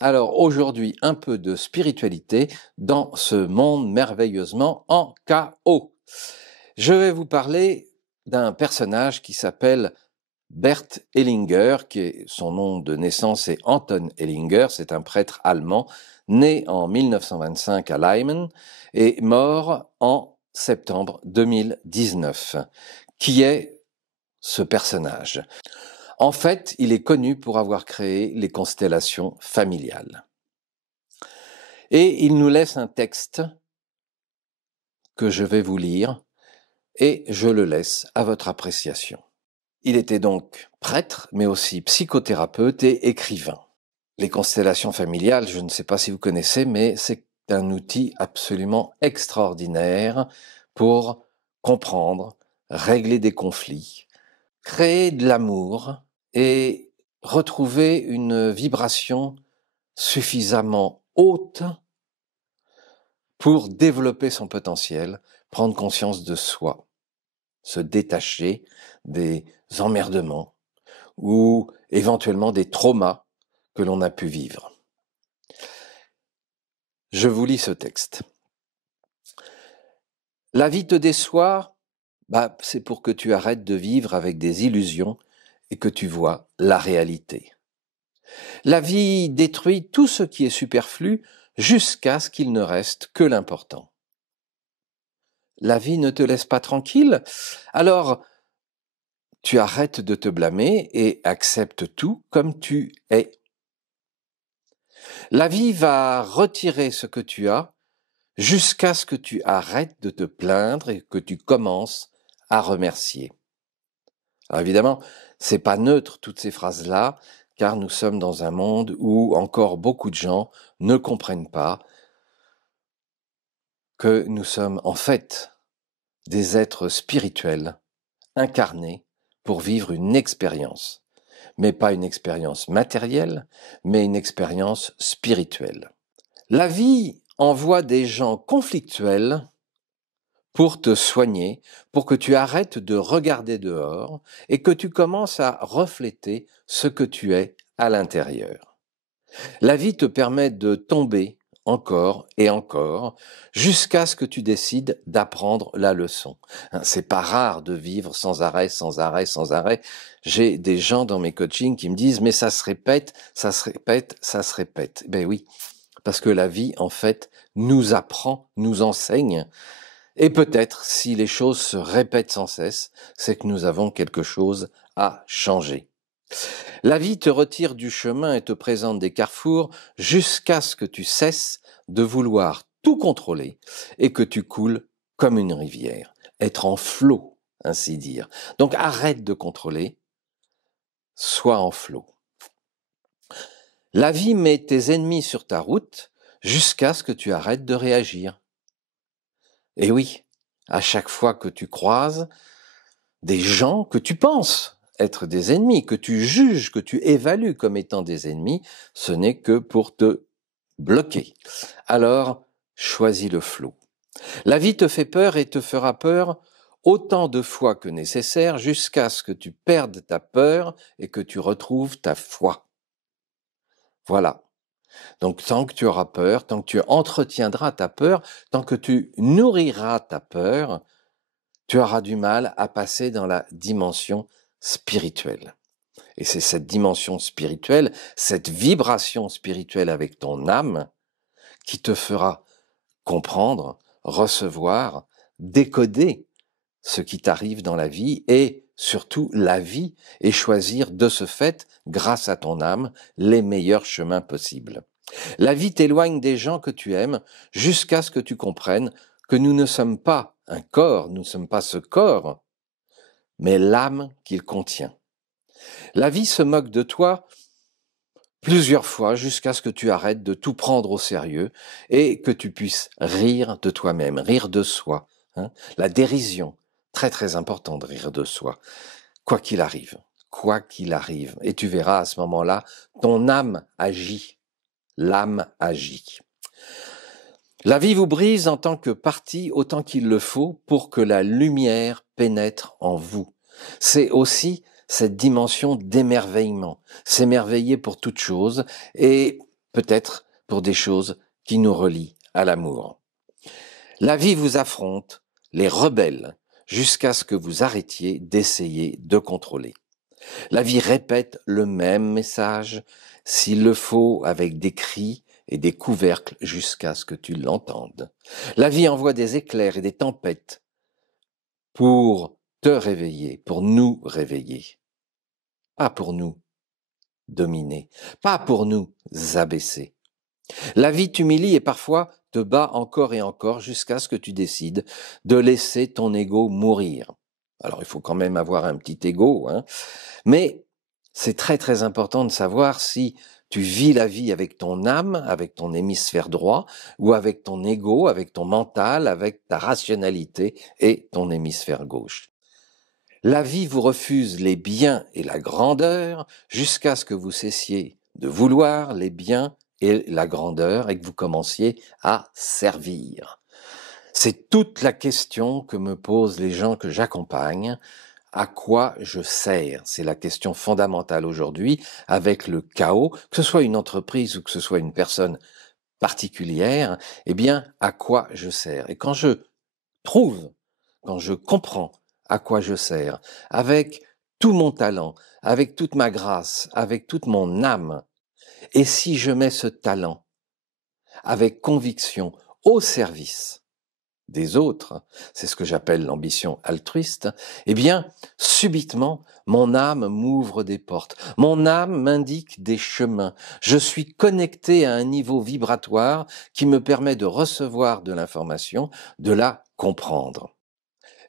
Alors aujourd'hui, un peu de spiritualité dans ce monde merveilleusement en chaos. Je vais vous parler d'un personnage qui s'appelle Bert Hellinger, son nom de naissance est Anton Hellinger, c'est un prêtre allemand né en 1925 à Leimen et mort en septembre 2019. Qui est ce personnage ? En fait, il est connu pour avoir créé les constellations familiales. Et il nous laisse un texte que je vais vous lire et je le laisse à votre appréciation. Il était donc prêtre, mais aussi psychothérapeute et écrivain. Les constellations familiales, je ne sais pas si vous connaissez, mais c'est un outil absolument extraordinaire pour comprendre, régler des conflits, créer de l'amour et retrouver une vibration suffisamment haute pour développer son potentiel, prendre conscience de soi, se détacher des emmerdements ou éventuellement des traumas que l'on a pu vivre. Je vous lis ce texte. La vie te déçoit, c'est pour que tu arrêtes de vivre avec des illusions et que tu vois la réalité. La vie détruit tout ce qui est superflu jusqu'à ce qu'il ne reste que l'important. La vie ne te laisse pas tranquille, alors tu arrêtes de te blâmer et acceptes tout comme tu es. La vie va retirer ce que tu as jusqu'à ce que tu arrêtes de te plaindre et que tu commences à remercier. Alors évidemment, c'est pas neutre toutes ces phrases-là, car nous sommes dans un monde où encore beaucoup de gens ne comprennent pas que nous sommes en fait des êtres spirituels incarnés pour vivre une expérience, mais pas une expérience matérielle, mais une expérience spirituelle. La vie envoie des gens conflictuels pour te soigner, pour que tu arrêtes de regarder dehors et que tu commences à refléter ce que tu es à l'intérieur. La vie te permet de tomber encore et encore jusqu'à ce que tu décides d'apprendre la leçon. C'est pas rare de vivre sans arrêt, sans arrêt, sans arrêt. J'ai des gens dans mes coachings qui me disent mais ça se répète, ça se répète, ça se répète. Ben oui, parce que la vie en fait nous apprend, nous enseigne. Et peut-être, si les choses se répètent sans cesse, c'est que nous avons quelque chose à changer. La vie te retire du chemin et te présente des carrefours jusqu'à ce que tu cesses de vouloir tout contrôler et que tu coules comme une rivière, être en flot, ainsi dire. Donc arrête de contrôler, sois en flot. La vie met tes ennemis sur ta route jusqu'à ce que tu arrêtes de réagir. Et oui, à chaque fois que tu croises des gens que tu penses être des ennemis, que tu juges, que tu évalues comme étant des ennemis, ce n'est que pour te bloquer. Alors, choisis le flot. La vie te fait peur et te fera peur autant de fois que nécessaire jusqu'à ce que tu perdes ta peur et que tu retrouves ta foi. Voilà. Donc, tant que tu auras peur, tant que tu entretiendras ta peur, tant que tu nourriras ta peur, tu auras du mal à passer dans la dimension spirituelle. Et c'est cette dimension spirituelle, cette vibration spirituelle avec ton âme, qui te fera comprendre, recevoir, décoder ce qui t'arrive dans la vie et surtout la vie et choisir de ce fait, grâce à ton âme, les meilleurs chemins possibles. La vie t'éloigne des gens que tu aimes jusqu'à ce que tu comprennes que nous ne sommes pas un corps, nous ne sommes pas ce corps, mais l'âme qu'il contient. La vie se moque de toi plusieurs fois jusqu'à ce que tu arrêtes de tout prendre au sérieux et que tu puisses rire de toi-même, rire de soi. La dérision, très très important de rire de soi, quoi qu'il arrive, quoi qu'il arrive. Et tu verras à ce moment-là, ton âme agit, l'âme agit. La vie vous brise en tant que partie autant qu'il le faut pour que la lumière pénètre en vous. C'est aussi cette dimension d'émerveillement, s'émerveiller pour toute chose et peut-être pour des choses qui nous relient à l'amour. La vie vous affronte, les rebelles, jusqu'à ce que vous arrêtiez d'essayer de contrôler. La vie répète le même message, s'il le faut, avec des cris et des couvercles jusqu'à ce que tu l'entendes. La vie envoie des éclairs et des tempêtes pour te réveiller, pour nous réveiller. Pas pour nous dominer, pas pour nous abaisser. La vie t'humilie et parfois te bat encore et encore jusqu'à ce que tu décides de laisser ton ego mourir. Alors il faut quand même avoir un petit ego, hein, mais c'est très très important de savoir si tu vis la vie avec ton âme, avec ton hémisphère droit, ou avec ton ego, avec ton mental, avec ta rationalité et ton hémisphère gauche. La vie vous refuse les biens et la grandeur jusqu'à ce que vous cessiez de vouloir les biens et la grandeur et que vous commenciez à servir. C'est toute la question que me posent les gens que j'accompagne. À quoi je sers? C'est la question fondamentale aujourd'hui avec le chaos, que ce soit une entreprise ou que ce soit une personne particulière, eh bien, à quoi je sers? Et quand je trouve, quand je comprends à quoi je sers, avec tout mon talent, avec toute ma grâce, avec toute mon âme, et si je mets ce talent avec conviction au service des autres, c'est ce que j'appelle l'ambition altruiste, eh bien, subitement, mon âme m'ouvre des portes, mon âme m'indique des chemins, je suis connecté à un niveau vibratoire qui me permet de recevoir de l'information, de la comprendre.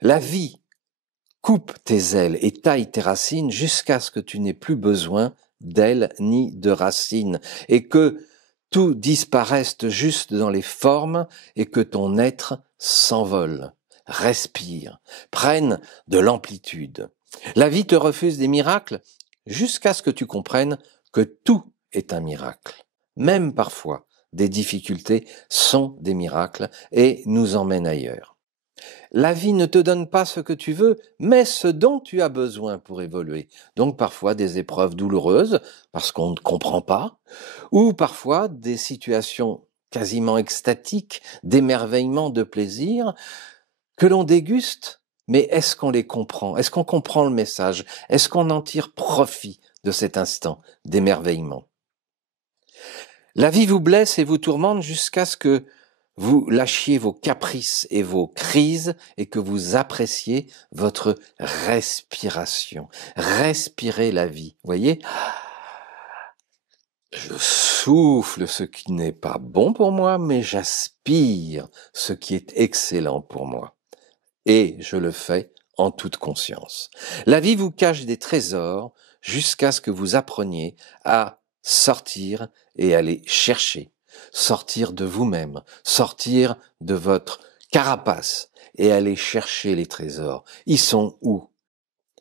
La vie coupe tes ailes et taille tes racines jusqu'à ce que tu n'aies plus besoin d'ailes ni de racines et que tout disparaisse juste dans les formes et que ton être s'envole, respire, prenne de l'amplitude. La vie te refuse des miracles jusqu'à ce que tu comprennes que tout est un miracle. Même parfois, des difficultés sont des miracles et nous emmènent ailleurs. La vie ne te donne pas ce que tu veux, mais ce dont tu as besoin pour évoluer. Donc parfois des épreuves douloureuses, parce qu'on ne comprend pas, ou parfois des situations quasiment extatiques, d'émerveillement, de plaisir, que l'on déguste, mais est-ce qu'on les comprend? Est-ce qu'on comprend le message? Est-ce qu'on en tire profit de cet instant d'émerveillement? La vie vous blesse et vous tourmente jusqu'à ce que vous lâchiez vos caprices et vos crises et que vous appréciez votre respiration. Respirez la vie. Voyez, je souffle ce qui n'est pas bon pour moi, mais j'aspire ce qui est excellent pour moi. Et je le fais en toute conscience. La vie vous cache des trésors jusqu'à ce que vous appreniez à sortir et aller chercher, sortir de vous-même, sortir de votre carapace et aller chercher les trésors. Ils sont où?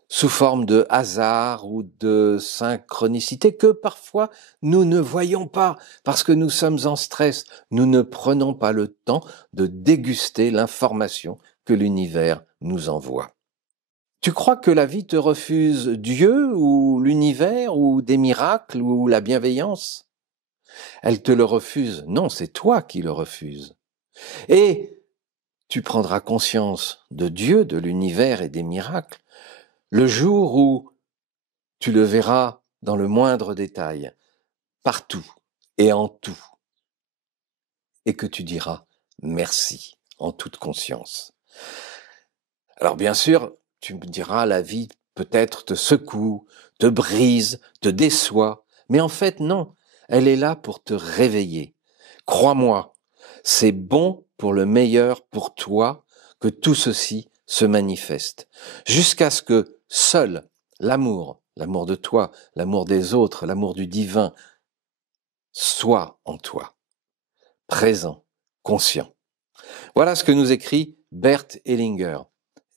Sous forme de hasard ou de synchronicité que parfois nous ne voyons pas parce que nous sommes en stress. Nous ne prenons pas le temps de déguster l'information que l'univers nous envoie. Tu crois que la vie te refuse Dieu ou l'univers ou des miracles ou la bienveillance? Elle te le refuse. Non, c'est toi qui le refuses. Et tu prendras conscience de Dieu, de l'univers et des miracles le jour où tu le verras dans le moindre détail, partout et en tout, et que tu diras merci en toute conscience. Alors bien sûr, tu me diras, la vie peut-être te secoue, te brise, te déçoit, mais en fait non, elle est là pour te réveiller. Crois-moi, c'est bon pour le meilleur pour toi que tout ceci se manifeste, jusqu'à ce que seul l'amour, l'amour de toi, l'amour des autres, l'amour du divin, soit en toi, présent, conscient. Voilà ce que nous écrit Bert Hellinger,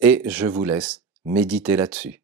et je vous laisse méditer là-dessus.